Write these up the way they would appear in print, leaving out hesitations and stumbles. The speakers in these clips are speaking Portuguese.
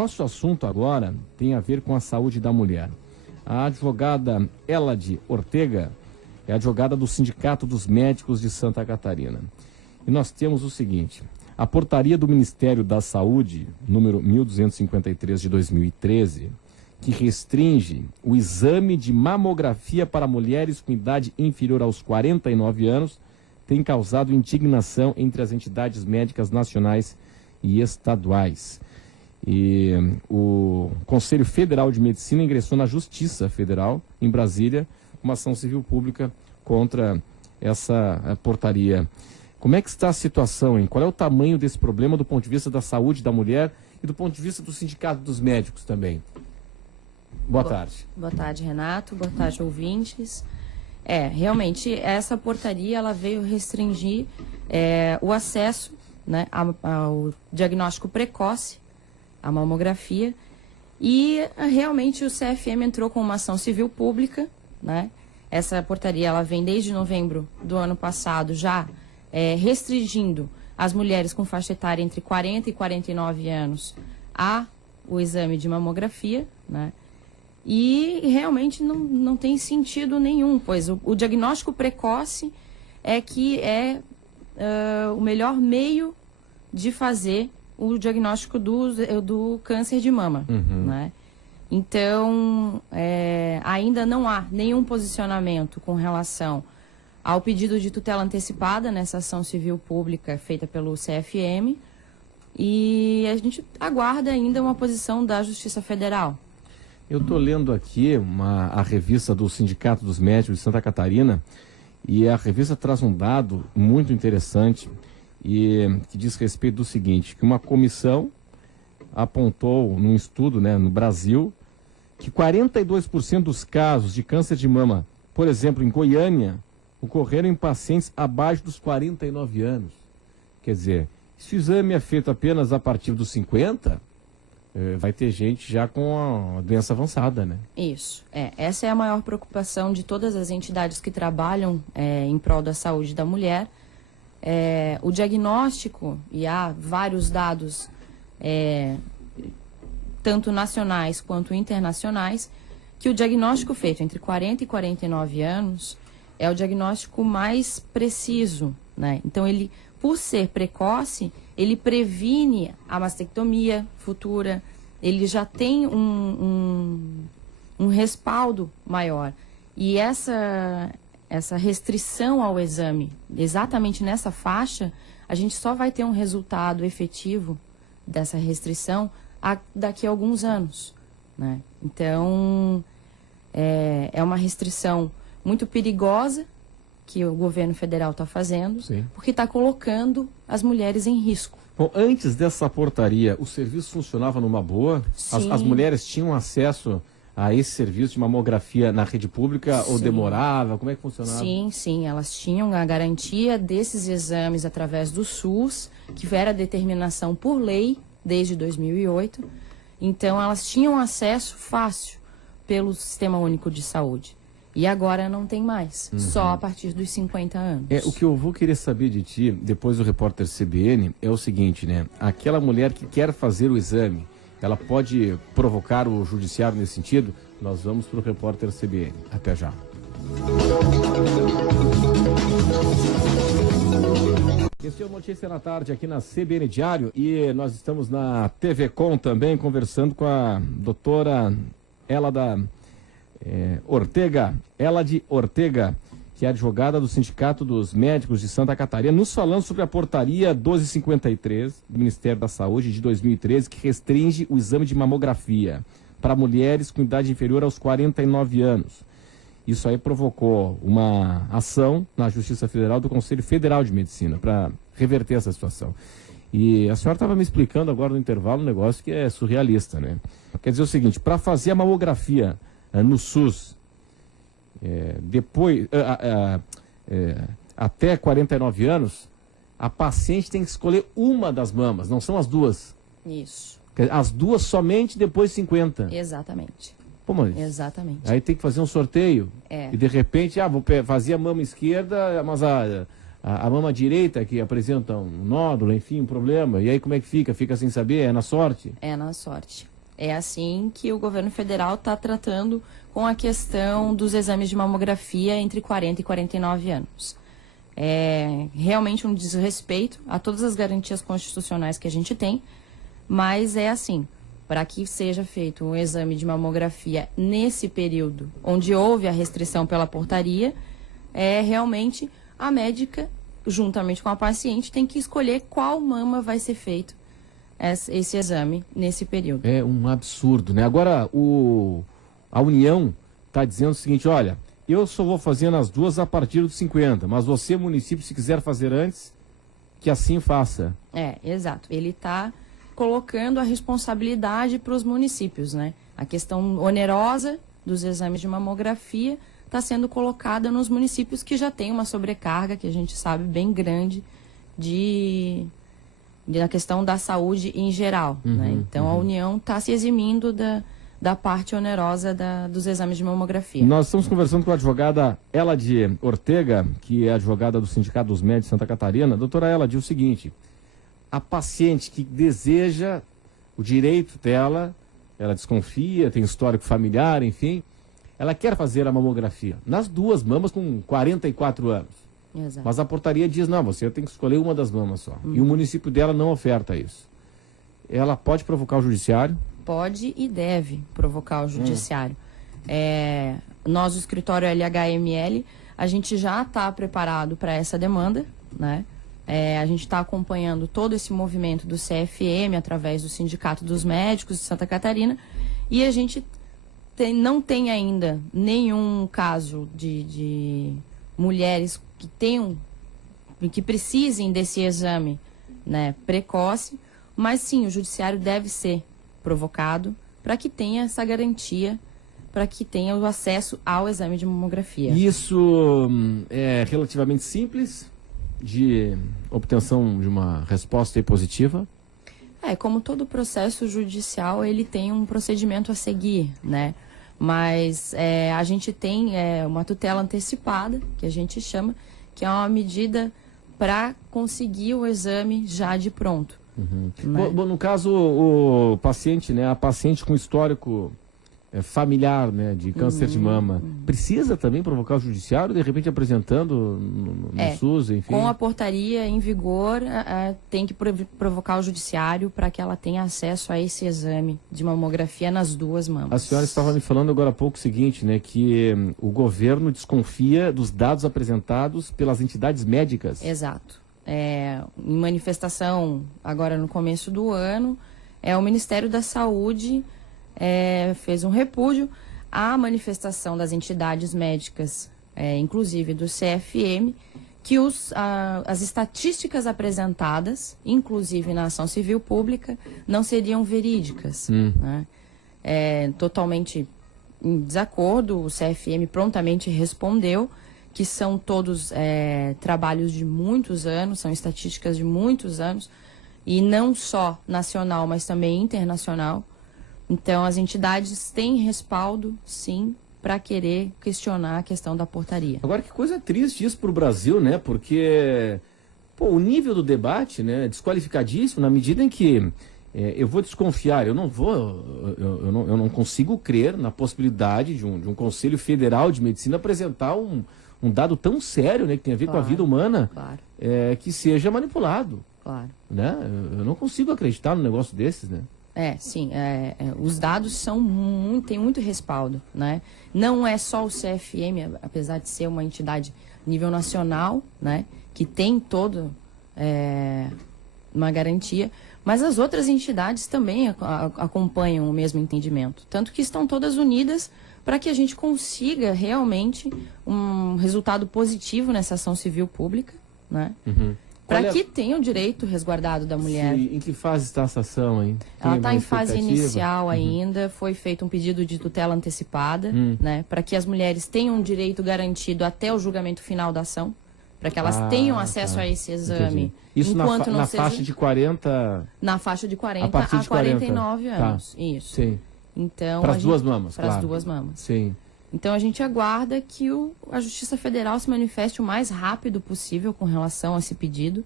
nosso assunto agora tem a ver com a saúde da mulher. A advogada Elade Ortega é advogada do Sindicato dos Médicos de Santa Catarina. E nós temos o seguinte: a portaria do Ministério da Saúde, número 1253 de 2013, que restringe o exame de mamografia para mulheres com idade inferior aos 49 anos, tem causado indignação entre as entidades médicas nacionais e estaduais. E o Conselho Federal de Medicina ingressou na Justiça Federal, em Brasília, uma ação civil pública contra essa portaria. Como é que está a situação, hein? Qual é o tamanho desse problema do ponto de vista da saúde da mulher e do ponto de vista do Sindicato dos Médicos também? Boa tarde. Boa tarde, Renato. Boa tarde, ouvintes. Realmente, essa portaria ela veio restringir o acesso, né, ao diagnóstico precoce, a mamografia, e realmente o CFM entrou com uma ação civil pública, né? Essa portaria ela vem desde novembro do ano passado já restringindo as mulheres com faixa etária entre 40 e 49 anos o exame de mamografia, né? E realmente não tem sentido nenhum, pois o diagnóstico precoce o melhor meio de fazer o diagnóstico do câncer de mama, né? Então, ainda não há nenhum posicionamento com relação ao pedido de tutela antecipada nessa ação civil pública feita pelo CFM, e a gente aguarda ainda uma posição da Justiça Federal. Eu estou lendo aqui a revista do Sindicato dos Médicos de Santa Catarina, e a revista traz um dado muito interessante e que diz respeito do seguinte, que uma comissão apontou num estudo, né, no Brasil, que 42% dos casos de câncer de mama, por exemplo, em Goiânia, ocorreram em pacientes abaixo dos 49 anos. Quer dizer, se o exame é feito apenas a partir dos 50, vai ter gente já com a doença avançada, né? Isso. Essa é a maior preocupação de todas as entidades que trabalham em prol da saúde da mulher. O diagnóstico, e há vários dados, tanto nacionais quanto internacionais, que o diagnóstico feito entre 40 e 49 anos é o diagnóstico mais preciso, né? Então, ele, por ser precoce, ele previne a mastectomia futura, ele já tem um respaldo maior. E essa restrição ao exame, exatamente nessa faixa, a gente só vai ter um resultado efetivo dessa restrição daqui a alguns anos, né? Então, é uma restrição muito perigosa que o governo federal está fazendo, sim, porque está colocando as mulheres em risco. Bom, antes dessa portaria, o serviço funcionava numa boa? As mulheres tinham acesso a esse serviço de mamografia na rede pública, sim, ou demorava? Como é que funcionava? Sim, elas tinham a garantia desses exames através do SUS, que era a determinação por lei desde 2008. Então, elas tinham acesso fácil pelo Sistema Único de Saúde. E agora não tem mais, só a partir dos 50 anos. O que eu vou querer saber de ti, depois do repórter CBN, é o seguinte, né? Aquela mulher que quer fazer o exame, ela pode provocar o judiciário nesse sentido? Nós vamos para o repórter CBN. Até já. Esse é o Notícia na Tarde aqui na CBN Diário, e nós estamos na TV Com também conversando com a doutora Elade Ortega, que é advogada do Sindicato dos Médicos de Santa Catarina, nos falando sobre a portaria 1253 do Ministério da Saúde de 2013, que restringe o exame de mamografia para mulheres com idade inferior aos 49 anos. Isso aí provocou uma ação na Justiça Federal do Conselho Federal de Medicina para reverter essa situação. E a senhora estava me explicando agora no intervalo um negócio que é surrealista, né? Quer dizer o seguinte, para fazer a mamografia no SUS, até 49 anos, a paciente tem que escolher uma das mamas, não são as duas. Isso. As duas somente depois de 50. Exatamente. Pô, mas exatamente. Aí tem que fazer um sorteio. E de repente, vou fazer a mama esquerda, mas a mama direita que apresenta um nódulo, enfim, um problema. E aí como é que fica? Fica sem saber? É na sorte? É na sorte. É assim que o governo federal está tratando com a questão dos exames de mamografia entre 40 e 49 anos. É realmente um desrespeito a todas as garantias constitucionais que a gente tem, mas é assim, para que seja feito um exame de mamografia nesse período onde houve a restrição pela portaria, realmente a médica, juntamente com a paciente, tem que escolher qual mama vai ser feito esse exame nesse período. É um absurdo, né? Agora, a União está dizendo o seguinte, olha, eu só vou fazer nas duas a partir dos 50, mas você, município, se quiser fazer antes, que assim faça. Exato. Ele está colocando a responsabilidade para os municípios, né? A questão onerosa dos exames de mamografia está sendo colocada nos municípios que já têm uma sobrecarga, que a gente sabe, bem grande, na questão da saúde em geral, né? Então, a União está se eximindo da parte onerosa dos exames de mamografia. Nós estamos conversando com a advogada Eladi Ortega, que é advogada do Sindicato dos Médicos de Santa Catarina. Doutora Eladi, o seguinte, a paciente que deseja o direito dela, ela desconfia, tem histórico familiar, enfim, ela quer fazer a mamografia nas duas mamas com 44 anos. Exato. Mas a portaria diz, não, você tem que escolher uma das mamas só. E o município dela não oferta isso. Ela pode provocar o judiciário? Pode e deve provocar o judiciário. Nós, o escritório LHML, a gente já está preparado para essa demanda, né? A gente está acompanhando todo esse movimento do CFM através do Sindicato dos Médicos de Santa Catarina, e a gente não tem ainda nenhum caso de mulheres que precisem desse exame, né, precoce, mas sim, o judiciário deve ser provocado para que tenha essa garantia, para que tenha o acesso ao exame de mamografia. Isso é relativamente simples de obtenção de uma resposta positiva? Como todo processo judicial, ele tem um procedimento a seguir, né? Mas a gente tem uma tutela antecipada, que a gente chama, que é uma medida para conseguir o exame já de pronto. Né? Bom, no caso, o paciente, né, a paciente com histórico familiar, né, de câncer de mama, precisa também provocar o judiciário, de repente apresentando no SUS, enfim? Com a portaria em vigor, tem que provocar o judiciário para que ela tenha acesso a esse exame de mamografia nas duas mamas. A senhora estava me falando agora há pouco o seguinte, né, que o governo desconfia dos dados apresentados pelas entidades médicas. Exato. Em manifestação, agora no começo do ano, o Ministério da Saúde fez um repúdio à manifestação das entidades médicas, inclusive do CFM, que as estatísticas apresentadas, inclusive na ação civil pública, não seriam verídicas. Né? Totalmente em desacordo, o CFM prontamente respondeu que são todos trabalhos de muitos anos, são estatísticas de muitos anos, e não só nacional, mas também internacional. Então, as entidades têm respaldo, sim, para querer questionar a questão da portaria. Agora, que coisa triste isso para o Brasil, né? Porque o nível do debate, né, é desqualificadíssimo na medida em que eu vou desconfiar, eu não consigo crer na possibilidade de um Conselho Federal de Medicina apresentar um dado tão sério, né, que tem a ver com a vida humana, que seja manipulado. Claro. Né? Eu não consigo acreditar num negócio desses, né? Sim, os dados têm muito respaldo, né? Não é só o CFM, apesar de ser uma entidade nível nacional, né, que tem todo uma garantia, mas as outras entidades também acompanham o mesmo entendimento, tanto que estão todas unidas para que a gente consiga realmente um resultado positivo nessa ação civil pública, né? Para que tenha o direito resguardado da mulher. Em que fase está essa ação, hein? Ela está em fase inicial ainda, foi feito um pedido de tutela antecipada, né, para que as mulheres tenham um direito garantido até o julgamento final da ação, para que elas tenham acesso a esse exame. Entendi. Isso na faixa de 40... Na faixa de 40 a 49 anos. Isso. Sim. Então, para as duas mamas, para as duas mamas. Sim. Então a gente aguarda que a Justiça Federal se manifeste o mais rápido possível com relação a esse pedido,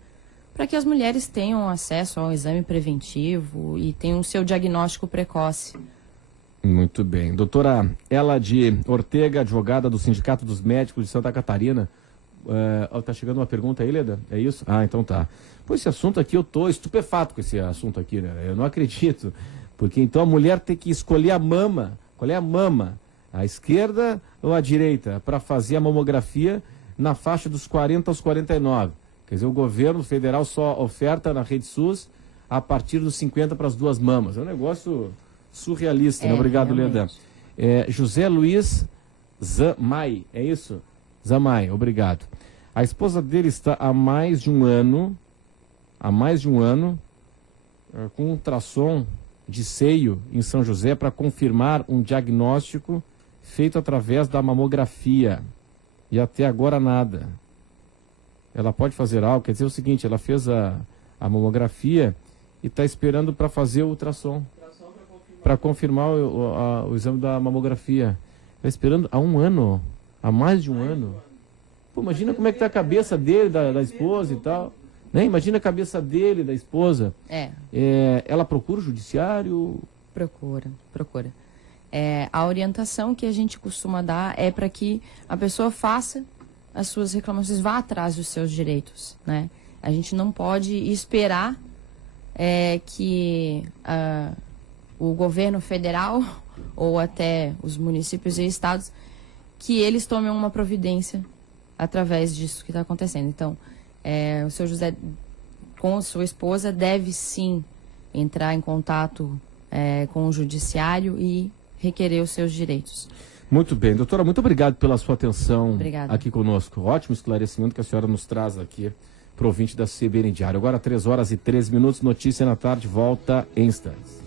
para que as mulheres tenham acesso ao exame preventivo e tenham o seu diagnóstico precoce. Muito bem. Doutora Elady Ortega, advogada do Sindicato dos Médicos de Santa Catarina. Tá chegando uma pergunta aí, Leda? É isso? Ah, então tá. Pô, esse assunto aqui, eu tô estupefato com esse assunto aqui, né? Eu não acredito. Porque então a mulher tem que escolher a mama. Qual é a mama? A esquerda ou a direita? Para fazer a mamografia na faixa dos 40 aos 49. Quer dizer, o governo federal só oferta na Rede SUS a partir dos 50 para as duas mamas. É um negócio surrealista, né? Obrigado, Leda. José Luiz Zamay, é isso? Zamay, obrigado. A esposa dele está há mais de um ano, com um ultrassom de seio em São José para confirmar um diagnóstico feito através da mamografia. E até agora nada. Ela pode fazer algo, quer dizer o seguinte, ela fez a mamografia e está esperando para fazer o ultrassom. Para confirmar o exame da mamografia. Está esperando há um ano, há mais de um ano. Pô, imagina como é que está a cabeça dele, da esposa e tal. Né? Imagina a cabeça dele, da esposa. Ela procura o judiciário? Procura. A orientação que a gente costuma dar é para que a pessoa faça as suas reclamações, vá atrás dos seus direitos, né? A gente não pode esperar que o governo federal ou até os municípios e estados, que eles tomem uma providência através disso que está acontecendo. Então, o seu José, com a sua esposa, deve sim entrar em contato com o judiciário e requerer os seus direitos. Muito bem. Doutora, muito obrigado pela sua atenção aqui conosco. Ótimo esclarecimento que a senhora nos traz aqui para o ouvinte da CBN Diário. Agora 3 horas e 13 minutos, notícia na tarde, volta em instantes.